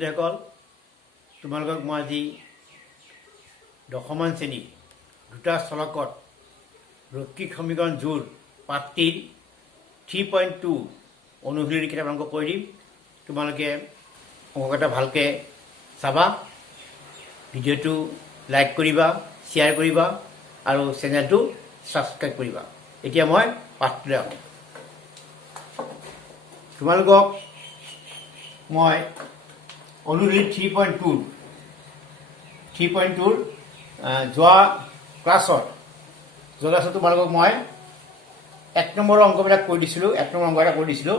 ছাত্ৰীসকল তোমালোকক মই আজি দশমান শ্ৰেণী দুটা চলকত ৰৈখিক সমীকৰণ জোৰ পাঠটিৰ 3.2 অনুশীলনী কিতাপ আপোনালোকক কৈ দিম। তোমালোকে অংককেইটা ভালকৈ চাবা, ভিডিঅ'টো লাইক কৰিবা, শ্বেয়াৰ কৰিবা আৰু চেনেলটো ছাবস্ক্ৰাইব কৰিবা। এতিয়া মই পাঠটোলৈ আহোঁ। তোমালোকক মই অনুশীলনী 3.2 যোৱা ক্লাছত তোমালোকক মই 1 নম্বৰৰ অংকবিলাক কৈ দিছিলোঁ, 1 নম্বৰ অংক এটা কৈ দিছিলোঁ।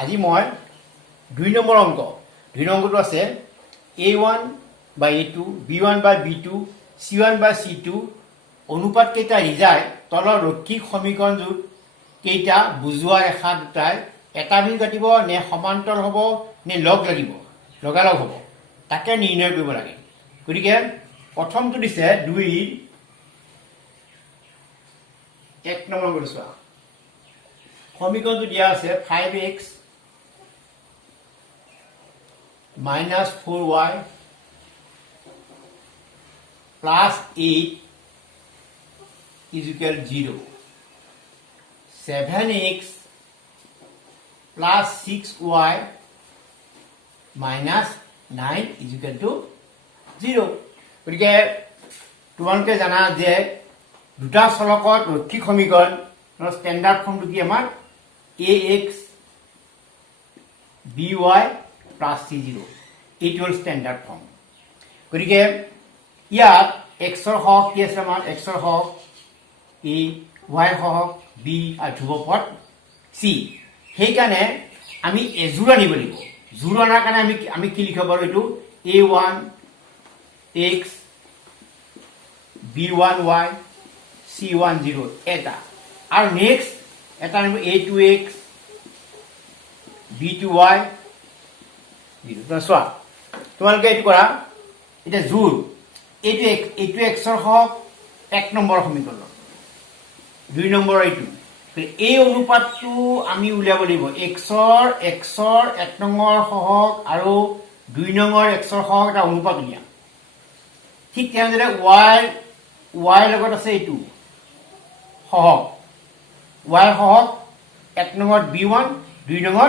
আজি মই 2 নম্বৰ অংক, 2 নম্বৰটো আছে A1 by A2, B1 by B2, C1 by C2 অনুপাত কেইটা ৰিজাই তলৰ ৰৈখিক সমীকৰণযোৰ কেইটা বুজোৱা ৰেখা দুটাই এটা বিন্দু কাটিব নে সমান্তৰাল হ'ব নে লগালগ হ'ব তাকে নিৰ্ণয় কৰিব লাগে। গতিকে প্ৰথমটো দিছে 2 1 নম্বৰ অংকটো চোৱা। সমীকৰণটো দিয়া আছে 5x minus 4y plus 8 is equal 0. 7x plus 6y minus 9 is equal to 0. গতিকে তোমালোকে জানা যে দুটা চলকত ৰৈখিক সমীকৰণ ষ্টেণ্ডাৰ্ড ফৰ্মটো কি আমাৰ ax by plus c0, এইটো হ'ল ষ্টেণ্ডাৰ্ড ফৰ্ম। গতিকে ইয়াত এক্সৰ সহগ কি আছে আমাৰ এক্সৰ সহগ a, y সহগ b আৰু ধ্ৰুৱপদ c। সেইকাৰণে আমি এযোৰ আনিব লাগিব। যোৰ অনাৰ কাৰণে আমি কি লিখিব পাৰোঁ, এইটো a1 x b1 y c1 0 এটা, আৰু নেক্সট এটা আনিব a2x b2 y 0। চোৱা তোমালোকে এইটো কৰা। এতিয়া জোৰ এইটো এক্সৰ সহগ 1 নম্বৰ সমীকৰণ, 2 নম্বৰ এইটো। এই অনুপাতটো আমি উলিয়াব লাগিব। এক্সৰ 1 নম্বৰ সহগ আৰু 2 নম্বৰ এক্সৰ সহগ এটা অনুপাত উলিয়াম। ঠিক তেনেদৰে ৱাই লগত আছে এইটো সহগ, ৱাই সহগ 1 নম্বৰ b1, 2 নম্বৰ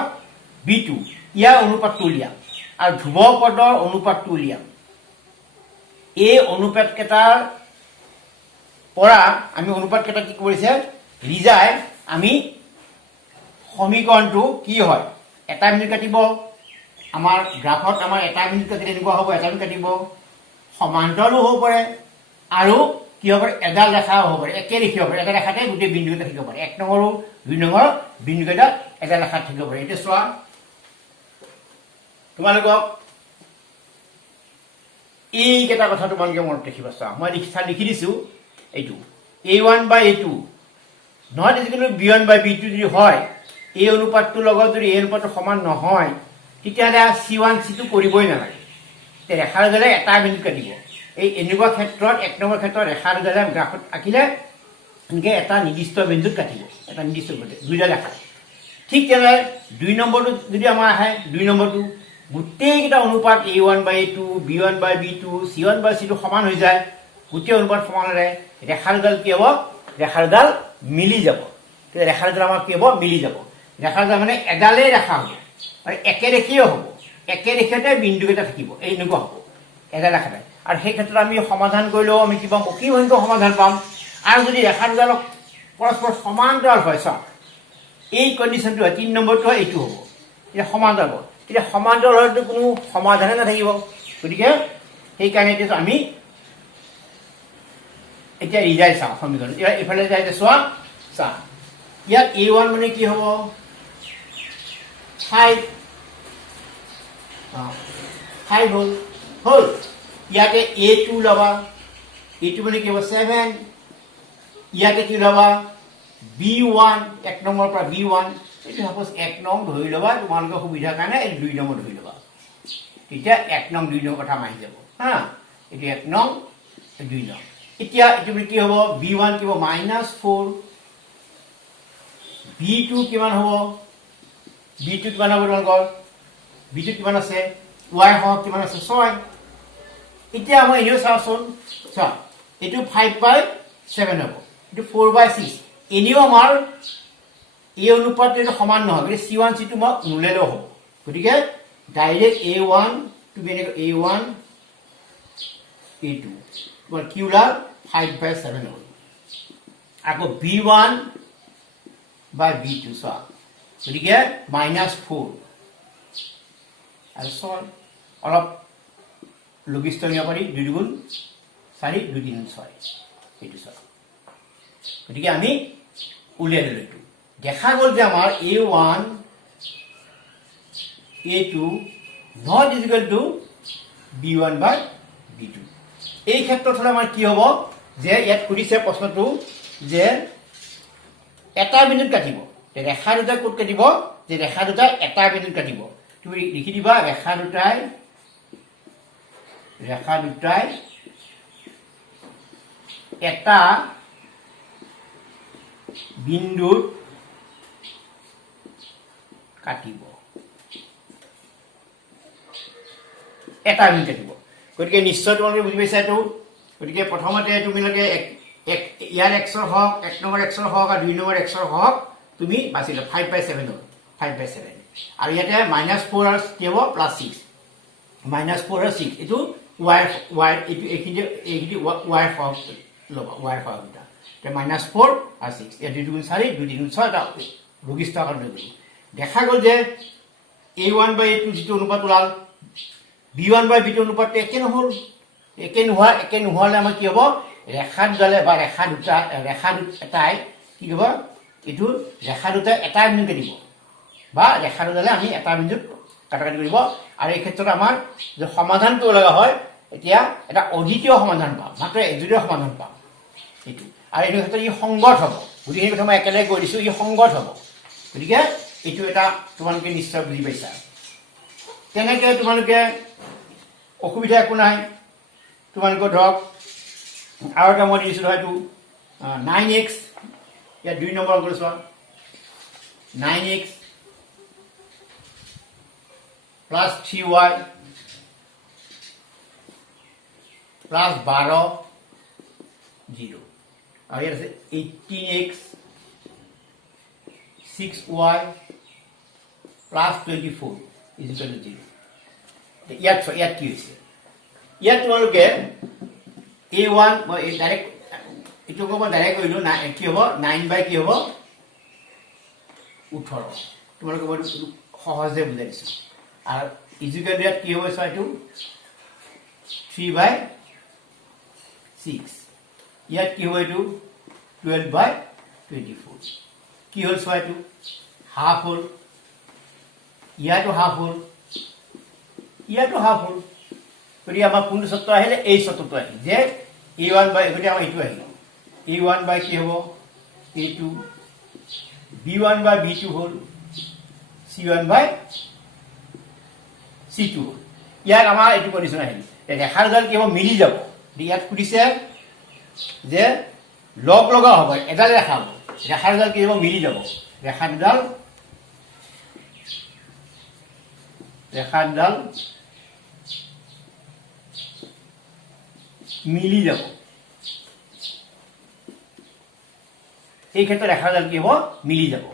b2, ইয়াৰ অনুপাতটো উলিয়াম আৰু ধ্ৰুৱপদৰ অনুপাতটো উলিয়াম। এই অনুপাতকেইটাৰ পৰা আমি অনুপাতকেইটা কি কৰিছে ৰিজাই আমি সমীকৰণটো কি হয় এটা বিন্দু কাটিব। আমাৰ গ্ৰাফত আমাৰ এটা বিন্দু কাটিলে এনেকুৱা হ'ব, এটা বিন্দু কাটিব, সমান্তৰালো হ'ব পাৰে আৰু কি হ'ব পাৰে এডাল ৰেখাও হ'ব পাৰে, একে ৰেখীয় হ'ব পাৰে। এটা ৰেখাতে গোটেই বিন্দুকেইটা থাকিব পাৰে, 1 নম্বৰ আৰু 2 নম্বৰ বিন্দুকেইটা এটা ৰেখাত থাকিব পাৰে। এতিয়া চোৱা তোমালোকক এইকেইটা কথা তোমালোকে মনত ৰাখিবা। চোৱা মই লিখি দিছো এইটো a1 by a2 নহয়, যিকোনো b1 by b2 যদি হয়, এই অনুপাতটোৰ লগত যদি এই অনুপাতটো সমান নহয় তেতিয়াহ'লে c1 c2 কৰিবই নালাগে। ৰেখা দুডালে এটা বিন্দু কাটিব। এই এনেকুৱা ক্ষেত্ৰত 1 নম্বৰ ক্ষেত্ৰত ৰেখা দুডালে গ্ৰাফত আঁকিলে এনেকৈ এটা নিৰ্দিষ্ট বিন্দুত কাটিব, এটা নিৰ্দিষ্ট বিন্দুত দুইডাল ৰেখা। ঠিক তেনেদৰে 2 নম্বৰটো যদি আমাৰ আহে, 2 নম্বৰটো গোটেইকেইটা অনুপাত a1 by a2, b1 by b2, c1 by c2 সমান হৈ যায়। গোটেই অনুপাত সমান হ'লে ৰেখা দুডাল কি হ'ব, ৰেখা দুডাল মিলি যাব। ৰেখা দুডাল আমাৰ কি হ'ব, মিলি যাব। ৰেখা দুডাল মানে এডালেই ৰেখা হ'ব আৰু একে ৰেখীয় হ'ব, একে ৰেখীয়তে বিন্দুকেইটা থাকিব, এই এনেকুৱা হ'ব এডাল ৰেখাতে। আৰু সেই ক্ষেত্ৰত আমি সমাধান কৰিলেও আমি কি পাম, অসীম সংখ্যক সমাধান পাম। আৰু যদি ৰেখা দুডালক পৰস্পৰ সমান্তৰাল হয়, চোৱা এই কণ্ডিশ্যনটো হয় 3 নম্বৰটো হয়, এইটো হ'ব এতিয়া সমান্তৰাল হ'ব। এতিয়া সমান্তৰাল হ'লেতো কোনো সমাধানে নাথাকিব। গতিকে সেইকাৰণে এতিয়া আমি এতিয়া ৰিজাই চাওঁ সমীকৰণ। এতিয়া এইফালে যাই চোৱা ইয়াত a1 মানে কি হ'ব 5 হ'ল। ইয়াতে a2 ল'বা, a2 মানে কি হ'ব 7। ইয়াতে কি ল'বা b1, 1 নম্বৰৰ পৰা b1, এইটো সাপোজ 1 নং ধৰি ল'বা তোমালোকৰ সুবিধাৰ কাৰণে, এই 2 নম্বৰ ধৰি ল'বা। তেতিয়া 1 নং 2 নং কথা মাৰি যাব হা। এতিয়া 1 নং 2 নং। এতিয়া এইটো কি হ'ব b1 কি হ'ব -4, b2 কিমান হ'ব, b2 কিমান হ'ব তোমালোকৰ, b2 কিমান আছে y সহগ কিমান আছে 6 এতিয়া আমাৰ এনেও চাওঁচোন চোৱা এইটো 5/7 হ'ব এইটো 4/6 এনেও আমাৰ এই অনুপাতটো এটা সমান নহয় গতিকে c1 c2 মই নুলেলেও হ'ব গতিকে ডাইৰেক্ট a1 তুমি এনেকৈ a1 a2 তোমাৰ কি ওলাল 5/7 হ'ল আকৌ b1 by b2 চোৱা গতিকে -4 আৰু 6 অলপ লঘিষ্ঠ নিব পাৰি 2 গুণ 4 2 3 6 এইটো চোৱা গতিকে আমি উলিয়াই দিলোঁ এইটো দেখা গ'ল যে আমাৰ a1 a2 not is equal to b1 by b2 এই ক্ষেত্ৰত হলে আমাৰ কি হ'ব যে ইয়াত সুধিছে প্ৰশ্নটো যে এটা বিন্দুত কাটিব ৰেখা দুটা ক'ত কাটিব যে ৰেখা দুটা এটা বিন্দুত কাটিব তুমি লিখি দিবা ৰেখা দুটাই এটা বিন্দুত কাটিব এটা বিন্দু কাটিব গতিকে নিশ্চয় তোমালোকে বুজি পাইছা এইটো গতিকে প্ৰথমতে তুমিলোকে ইয়াৰ এক্সৰ হওক 1 নম্বৰ এক্সৰ হওক আৰু 2 নম্বৰ এক্সৰ হওক তুমি বাছি লোৱা 5/7 হ'ল 5/7 আৰু ইয়াতে -4 আৰু কি হ'ব +6 -4 আৰু 6 এইটো y এইটো এইখিনি y হওক ল'বা y হওক দুটা -4 আৰু 6 এই 2 গুণ 4 2 3 গুণ 6 এটা লঘিষ্ঠ আকাৰ লৈ গ'লো দেখা গ'ল যে a1 by a2 যিটো অনুপাত ওলাল b1 by b2 অনুপাতটো একে নহ'ল একে নোহোৱালে আমাৰ কি হ'ব ৰেখা দুডালে বা ৰেখা এটাই কি হ'ব এইটো ৰেখা দুটাই এটা বিন্দু কাটিব বা ৰেখা দুডালে আমি এটা বিন্দুত কাটাকাটি কৰিব আৰু এই ক্ষেত্ৰত আমাৰ যে সমাধান কৰিব লগা হয় এতিয়া এটা অদ্বিতীয় সমাধান পাম মাত্ৰ এজোৰীয় সমাধান পাম এইটো আৰু এইটো ক্ষেত্ৰত ই সংগত হ'ব গোটেইখিনি কথা মই একেলগে কৈ দিছোঁ ই সংগত হ'ব গতিকে এইটো এটা তোমালোকে নিশ্চয় বুজি পাইছা তেনেকৈ তোমালোকে অসুবিধা একো নাই তোমালোকৰ ধৰক আৰু এটা মই দিছিলোঁ হয়তো 9x ইয়াত 2 নম্বৰ অংক চোৱা 9x plus 3y plus 12 0 আৰু ইয়াত আছে 18x 6y plus 24 is equal to 0 ইয়াত কি হৈছে ইয়াত তোমালোকে a1 মই ডাইৰেক্ট এইটো মই ডাইৰেক্ট কৰিলোঁ কি হ'ব 9 by কি হ'ব 18 তোমালোকে মই সহজে বুজাই দিছোঁ আৰু ইজিকেল ইয়াত কি হ'ব চোৱা এইটো 3/6 ইয়াত কি হ'ব এইটো 12/24 কি হ'ল চোৱা এইটো হাফ হ'ল ইয়াতো হাফ হ'ল ইয়াতো হাফ হ'ল গতিকে আমাৰ কোনটো চৰ্ত আহিলে এই চৰ্তটো আহিল যে a1 by গতিকে আমাৰ এইটো আহিল a1 by কি হ'ব a2 b1 by b2 হ'ল c1 by c2 হ'ল ইয়াত আমাৰ এইটো কণ্ডিশ্যন আহিল ৰেখা দুডাল কি হ'ব মিলি যাব ইয়াত সুধিছে যে লগ লগা হ'ব এডাল ৰেখা হ'ব ৰেখা দুডাল কি হ'ব মিলি যাব ৰেখা দুডাল মিলি যাব এই ক্ষেত্ৰত ৰেখা দুডাল কি হ'ব মিলি যাব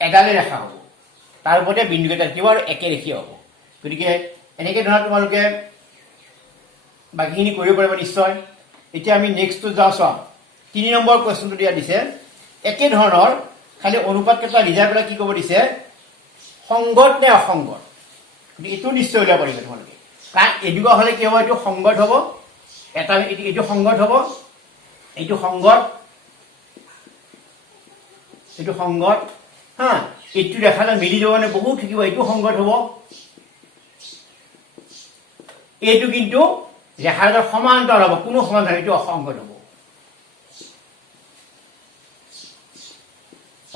এডালে ৰেখা হ'ব তাৰ ওপৰতে বিন্দুকেইটা থাকিব আৰু একে ৰেখীয় হ'ব গতিকে এনেকৈ ধৰা তোমালোকে বাকীখিনি কৰিব পাৰিব নিশ্চয় এতিয়া আমি নেক্সটটো যাওঁ চোৱা 3 নম্বৰ কুৱেশ্যনটো দিয়া দিছে একে ধৰণৰ খালি অনুপাতকেইটা ৰিজাই পেলাই কি ক'ব দিছে সংগত নে অসংগত এইটো নিশ্চয় উলিয়াব পাৰিব তোমালোকে কাৰণ এনেকুৱা হ'লে কি হ'ব এইটো সংগত হ'ব এটা এইটো সংগত হ'ব এইটো সংগত হা এইটো ৰেখাডাল মিলি যাব মানে বহুত থাকিব এইটো সংগত হ'ব এইটো কিন্তু ৰেখাডাল সমান্তৰ হ'ব কোনো সমাধান এইটো অসংগত হ'ব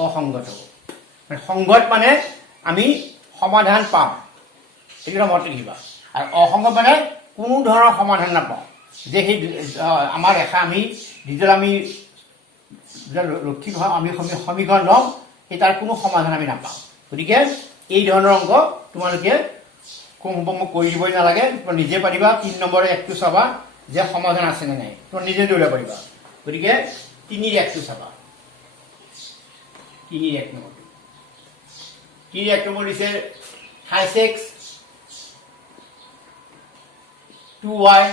অসংগত হ'ব মানে সংগত মানে আমি সমাধান পাম এইটো মত লিখিবা আৰু অসংগত মানে কোনো ধৰণৰ সমাধান নাপাওঁ যে সেই আমাৰ ৰেখা আমি যিডাল আমি ৰৈখিক আমি সমীকৰণ ল'ম সেই তাৰ কোনো সমাধান আমি নাপাওঁ গতিকে এই ধৰণৰ অংক তোমালোকে কম হ'ব মোক কৰি দিবই নালাগে তুমি নিজে পাৰিবা 3 নম্বৰৰ একটো চাবা যে সমাধান আছে নে নাই তুমি নিজে দৌৰা পাৰিবা গতিকে 3 ৰ একটো চাবা 3 ৰ এক নম্বৰ 3 ৰ এক নম্বৰ দিছে 5x 2y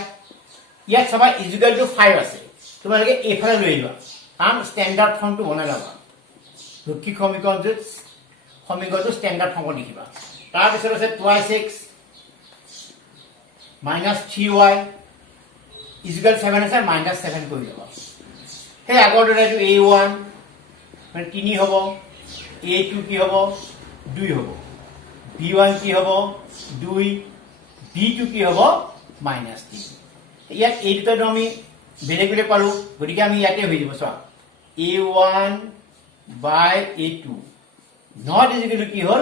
ইয়াত চাবা ইকুৱেল টু 5 আছে তোমালোকে এইফালে লৈ আহিবা কাৰণ ষ্টেণ্ডাৰ্ড ফৰ্মটো বনাই ল'বা ৰৈখিক সমীকৰণটো ষ্টেণ্ডাৰ্ড ফৰ্মত লিখিবা তাৰপিছত আছে 2x minus 3y ইকুৱেল 7 আছে minus 7 কৰি ল'বা সেই আগৰ দৰে এইটো a1 মানে 3 হ'ব a2 কি হ'ব 2 হ'ব b1 কি হ'ব 2 b2 কি হ'ব minus 3 ইয়াত এই দুটাটো আমি বেলেগ বেলেগ পালো গতিকে আমি ইয়াতে হৈ যাব চোৱা a1 by a2 not is equal to কি হ'ল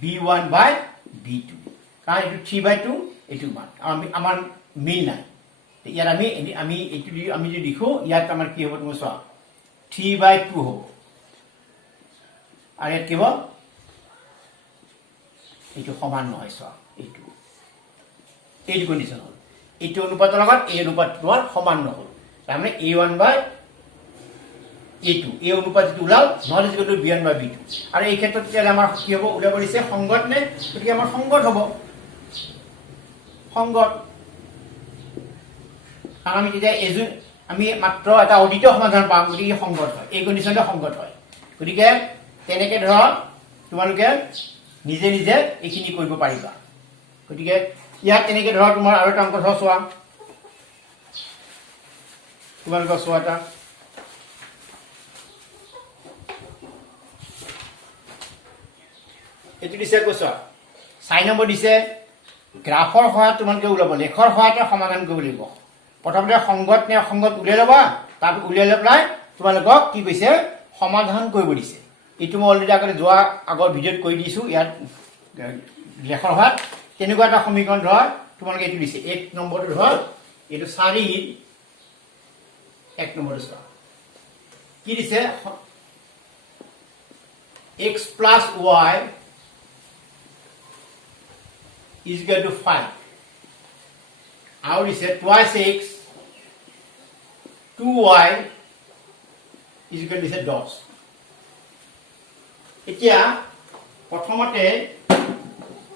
b1 by b2 কাৰণ এইটো 3 by 2 এইটো মান আমাৰ মিল নাই ইয়াত আমি এইটো আমি যদি লিখো ইয়াত আমাৰ কি হ'ব তুমি চোৱা 3 by 2 হ'ব আৰু ইয়াত কি হ'ব এইটো সমান নহয় চোৱা এইটো কণ্ডিশ্যন হ'ল এইটো অনুপাতৰ লগত এই অনুপাতটো তোমাৰ সমান নহ'ল তাৰমানে a1 by a2 এই অনুপাত যিটো ওলাল not is equal to b1 by b2 আৰু এই ক্ষেত্ৰত তেতিয়া আমাৰ কি হ'ব ওলাব দিছে সংগত নে গতিকে আমাৰ সংগত হ'ব সংগত কাৰণ আমি তেতিয়া আমি মাত্ৰ এটা অদিত সমাধান পাম গতিকে সংগত হয় এই কণ্ডিশ্যনতে সংগত হয় গতিকে তেনেকে ধৰা তোমালোকে নিজে নিজে এইখিনি কৰিব পাৰিবা গতিকে ইয়াত তেনেকে ধৰা তোমাৰ আৰু এটা অংক ধৰা চোৱা তোমালোকৰ চোৱা এটা এইটো দিছে কৈছা 4 নম্বৰ দিছে গ্ৰাফৰ সহায়ত তোমালোকে ওলাব লেখৰ সহায়তে সমাধান কৰিব লাগিব প্ৰথমতে সংগত নে অসংগত উলিয়াই ল'বা তাৰপিছত উলিয়াই লৈ পেলাই তোমালোকক কি কৈছে সমাধান কৰিব দিছে এইটো মই অলৰেডি আগতে আগৰ ভিডিঅ'ত কৈ দিছোঁ ইয়াত লেখৰ সহায়ত তেনেকুৱা এটা সমীকৰণ ধৰা তোমালোকে এইটো দিছে 1 নম্বৰটো ধৰা এইটো 4 1 নম্বৰটো চোৱা কি দিছে x plus y is equal to 5 আৰু দিছে twice x 2y is equal to 10 এতিয়া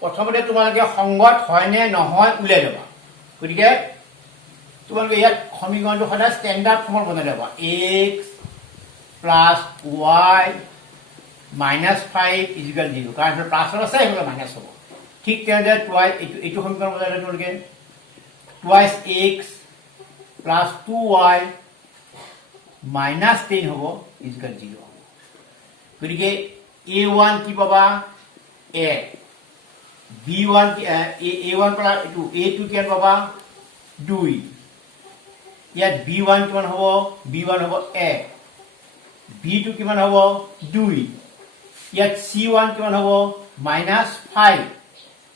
প্ৰথমতে তোমালোকে সংগত হয় নে নহয় উলিয়াই ল'বা গতিকে তোমালোকে ইয়াত সমীকৰণটো সদায় ষ্টেণ্ডাৰ্ড ফৰ্মত বনাই ল'বা x plus y minus 5 is equal to 0 কাৰণ এটা প্লাছ আছে সেইফালে মাইনাছ হ'ব ঠিক তেনেদৰে এইটো সমীকৰণ বনাই ল'লে তোমালোকে twice x plus 2y minus 10 হ'ব is equal to 0 হ'ব গতিকে a1 কি পাবা a b1 কি a1 প্লাস a2 কিমান পাবা 2 ইয়াত b1 কিমান হ'ব b1 হ'ব a b2 কিমান হ'ব 2 ইয়াত c1 কিমান হ'ব -5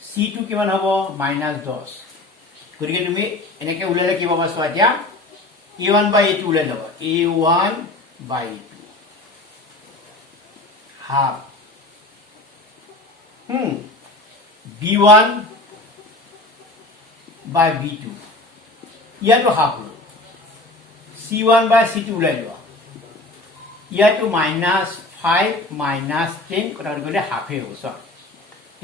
c2 কিমান হ'ব -10 গতিকে তুমি এনেকে উলালে কি পাবা চোৱা এতিয়া a1 by a2 উলাই ল'বা a1 by a2 half b1 by b2 ইয়াতো হাফ হ'ল c1 by c2 উলাই লোৱা ইয়াতো -5 -10 কথা গলে হাফে হ'ব চোৱা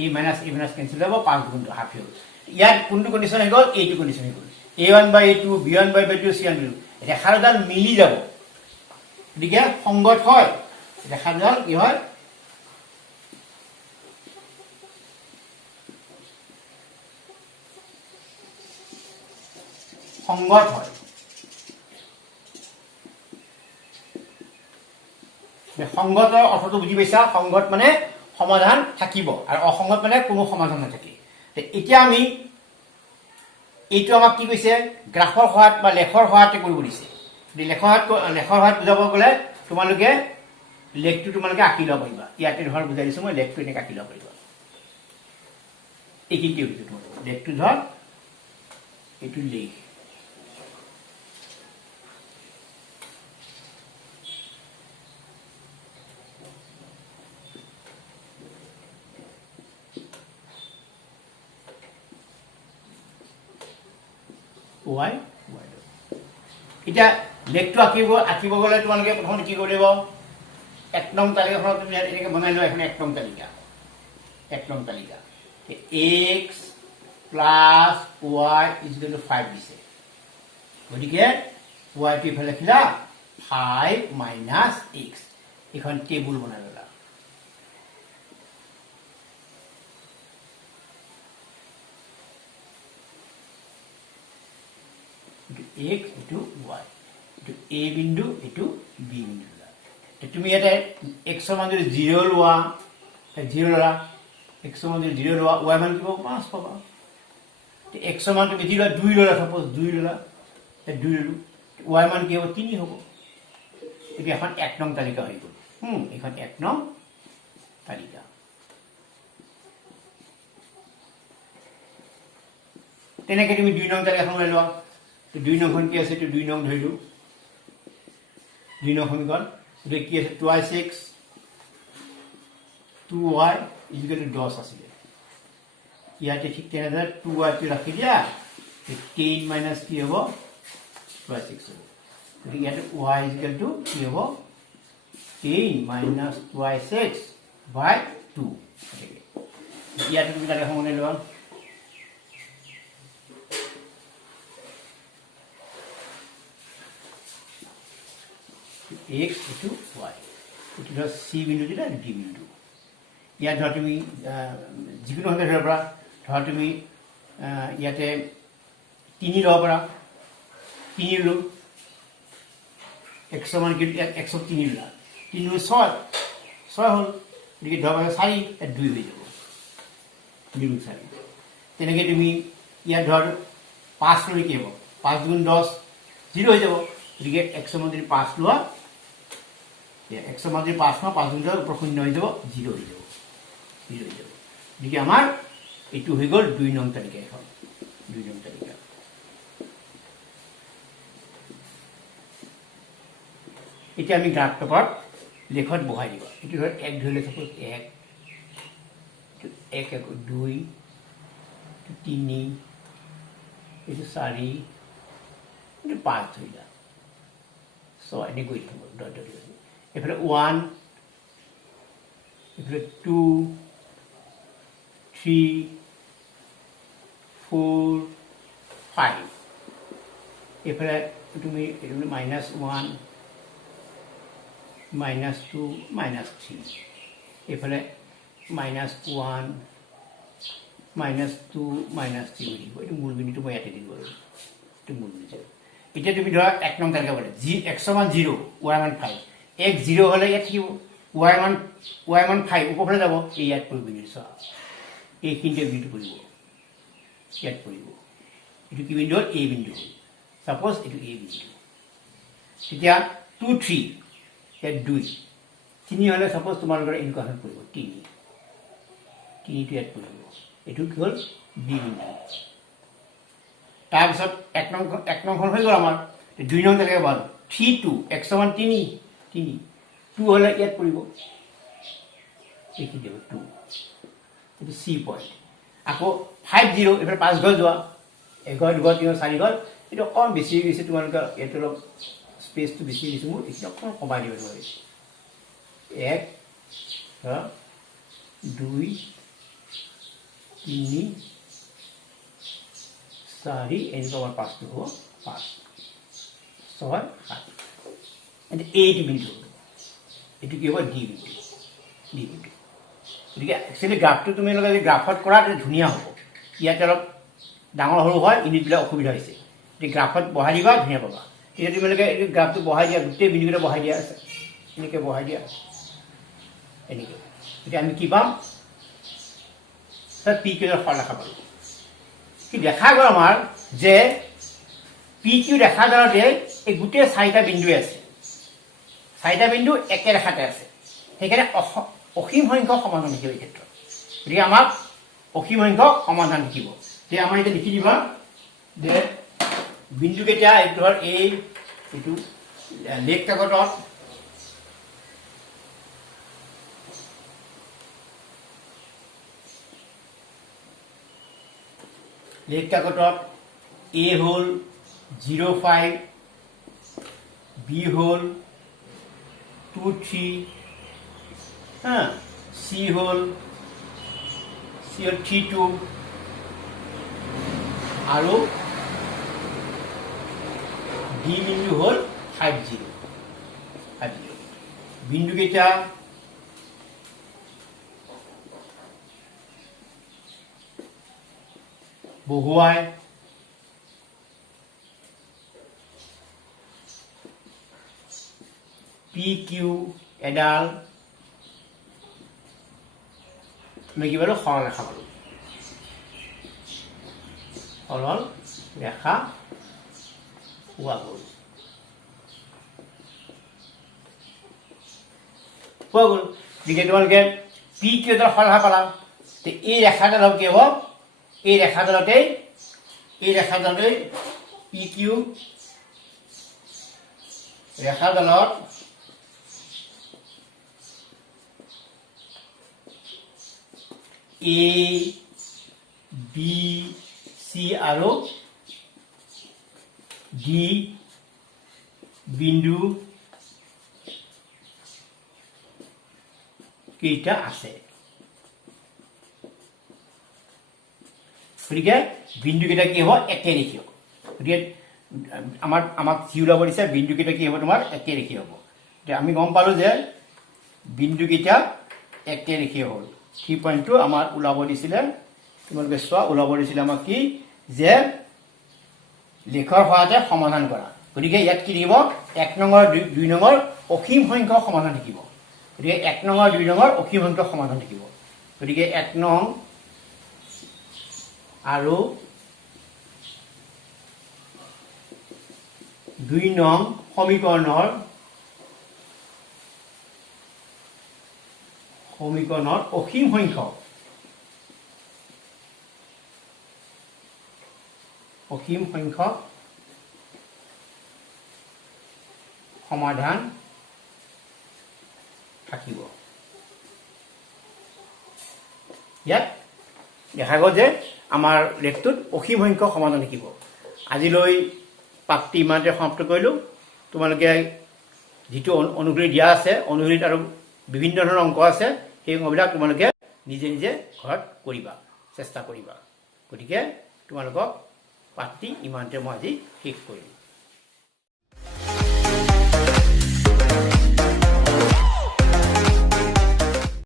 a minus cancel হ'ব 5 গুণ হাফে হ'ব ইয়াত কোনটো কন্ডিশন হৈ গ'ল এইটো কন্ডিশন হৈ গ'ল a1 by a2 b1 by b2 c1 by ৰেখাডাল মিলি যাব গতিকে সংগত হয় ৰেখাডাল কি হয় সংগত হয় সংগতৰ অৰ্থটো বুজি পাইছা সংগত মানে সমাধান থাকিব আৰু অসংগত মানে কোনো সমাধান নাথাকে এতিয়া আমি এইটো আমাক কি কৈছে গ্ৰাফৰ সহায়ত বা লেখৰ সহায়তে কৰিব দিছে লেখৰ সহায়ত বুজাব গ'লে তোমালোকে লেখটো তোমালোকে আঁকি ল'ব পাৰিবা ইয়াতে ধৰ বুজাই দিছোঁ মই লেখটো এনেকৈ আঁকি ল'ব পাৰিবা এইখিনিতে হৈছে তোমালোকৰ লেখটো ধৰ এইটো লেখ y y এটা লেখটো আঁকিব গ'লে তোমালোকে প্ৰথমতে কি কৰিব লাগিব 1 নং তালিকাখনত তুমি এনেকৈ বনাই লোৱা এখন 1 নং তালিকা x plus y equal to 5 দিছে গতিকে y টো ইফালে লিখিলা 5 মাইনাছ x এখন টেবুল বনাই ল'লা x into y into a বিন্দু into b বিন্দু তুমি ইয়াতে x মান যদি 0 লোৱা 0 লোৱা x মান যদি 0 লোৱা y মান কি পাবা 5 পাবা x মান তুমি 0 2 লোৱা সাপোজ 2 লোৱা 2 ললো y মান কি হ'ব 3 হ'ব এতিয়া এখন 1 নং তালিকা হৈ গ'ল এখন 1 নং তালিকা তেনেকৈ তুমি 2 নং তালিকাখন লৈ লোৱা 2 নং খন কি আছে 2 নং ধৰিলো 2 নং সমীকৰণ এটা কি আছে 2x 2y ইকুৱেল টু 10 আছিল ইয়াতে ঠিক তেনেদৰে 2y টো ৰাখি দিয়া 10 মাইনাছ কি হ'ব 2x হ'ব গতিকে ইয়াতে y ইকুৱেল টু কি হ'ব 10 মাইনাছ 2x বাই 2 ইয়াতে তুমি তাকে সমনে লোৱা x into y itu dah c bindo tidak d bindo ya ধৰ তুমি যিকোনো সংখ্যা ধৰিব পৰা ধৰ তুমি ইয়াতে 3 ল'ব পৰা 3 লো x সমান কি 103 লা 3 6 হ'ল গতিকে ধৰ 4 2 হৈ যাব 2 4 তেনেকৈ তুমি ইয়াত ধৰ 5 লৈ কি হ'ব 5 গুণ 10 0 হৈ যাব গতিকে x সমান যদি 5 লোৱা x সমান যদি 5 না 5 গুণ 10 উপৰ 0 হৈ যাব 0 হৈ যাব গতিকে আমাৰ এইটো হৈ গ'ল 2 নং তালিকা এখন 2 নং তালিকা এতিয়া আমি গ্ৰাফ পেপাৰত লেখত বহাই দিব এইটো ধৰ 1 ধৰিলে সাপোজ 1 1 2 3 এইটো 4 এইটো 5 ধৰিলা সো এনে গৈ থাকিব ডট ডট এফালে 1 এফালে 2 3 4 5 এফালে তুমি মাইনাস 1 মাইনাস 2 মাইনাস 3 এফালে মাইনাস 1 মাইনাস 2 মাইনাস 3 দিব এই মূল বিন্দুটো মই ইয়াতে দিব আৰু এই মূল বিন্দু এতিয়া তুমি ধৰা 1 নং তালিকা বলে x সমান 0 y মান 5 x 0 হলে ইয়াত থাকিব y মান 5 উপৰফালে যাব এই ইয়াত পৰিব বিন্দু এই কিনতে বিন্দু পৰিব ইয়াত পৰিব এটো কি বিন্দু a বিন্দু সাপোজ এটো a বিন্দু এতিয়া 2 3 ইয়াত 2 3 হলে সাপোজ তোমালোকৰ ইনকাউন্ট পৰিব 3 টো ইয়াত পৰিব এটো কি হ'ল b বিন্দু তাৰপিছত 1 নং খন হৈ গ'ল আমাৰ 2 নং তালিকা বাল 3 2 x সমান 3 2 হলে ইয়াত পৰিব দেখি দেব 2 এটো c পইণ্ট আকৌ 5 0 এফালে 5 গল যোৱা 1 2 3 4 গল এটো কম বেছি গৈছে তোমালোকৰ এটো অলপ স্পেসটো বেছি গৈছে মোৰ এটো অকণ কমাই দিব নোৱাৰি 1 2 3 4 এনেকুৱা 5 হ'ব 5 6 7 and 8 বিন্দু এটো কি হ'ব d বিন্দু গতিকে একচুয়ালি গ্ৰাফটো তুমি লগাই গ্ৰাফত কৰা এটা ধুনীয়া হ'ব ইয়াতে অলপ ডাঙৰ সৰু হয় ইউনিটবিলাক অসুবিধা হৈছে এই গ্ৰাফত বহাই দিবা ধুনীয়া পাবা এতিয়া তুমি লগাই এই গ্ৰাফটো বহাই দিয়া গোটেই বিন্দুকেইটা বহাই দিয়া আছে এনেকৈ বহাই দিয়া এনেকৈ এতিয়া আমি কি পাম স্যার পি কিউ ফল দেখা পালো কি দেখা গ'ল আমাৰ যে পি কিউ দেখা যাওঁতে এই গোটেই 4টা বিন্দু আছে 4টা বিন্দু একে ৰেখাতে আছে সেইকাৰণে অসীম সংখ্যক সমাধান থাকিব এই ক্ষেত্ৰত গতিকে আমাক অসীম সংখ্যক সমাধান থাকিব যে আমাৰ এটা লিখি দিবা যে বিন্দু কেইটা এইটো ধৰ এই এইটো লেখ কাগজত লেখ কাগজত a hall 05 b whole 23 c whole 32 আৰু d বিন্দু হ'ল 50 বিন্দু কেইটা বহুৱাই PQ এডাল আমি কি পালো সৰল ৰেখা পালো সৰল ৰেখা পোৱা গ'ল গতিকে তোমালোকে PQ এডাল সৰল ৰেখা পালা এই ৰেখাডাল কি হ'ব এই ৰেখাডালতে PQ ৰেখাডালত A B C আৰু D বিন্দু কেইটা আছে গতিকে বিন্দু কেইটা কি হ'ব একে ৰেখীয় গতিকে আমাক কি ওলাব দিছে বিন্দু কেইটা কি হ'ব তোমাৰ একে ৰেখীয় হ'ব এতিয়া আমি গম পালো যে বিন্দু কেইটা একে ৰেখীয় হ'ল 3 পইণ্টটো আমাৰ ওলাব দিছিলে তোমালোকে চোৱা ওলাব দিছিলে আমাক কি যে লেখৰ সহায়তে সমাধান কৰা গতিকে ইয়াত কি দিব 1 নম্বৰ 2 নম্বৰ অসীম সংখ্যক সমাধান থাকিব গতিকে 1 নম্বৰ 2 নম্বৰ অসীম সংখ্যক সমাধান থাকিব গতিকে 1 নং আৰু 2 নং সমীকৰণৰ অসীম সংখ্যক সমাধান থাকিব ইয়াত দেখা গ'ল যে আমাৰ লেখটোত অসীম সংখ্যক সমাধান থাকিব আজিলৈ পাঠটি ইমানতে সমাপ্ত কৰিলোঁ তোমালোকে যিটো অনুগ্ৰহ দিয়া আছে অনুগ্ৰহত আৰু বিভিন্ন ধৰণৰ অংক আছে সেই অংকবিলাক তোমালোকে নিজে নিজে ঘৰত কৰিবা চেষ্টা কৰিবা গতিকে তোমালোকক পাঠটি ইমানতে মই আজি শেষ কৰিলোঁ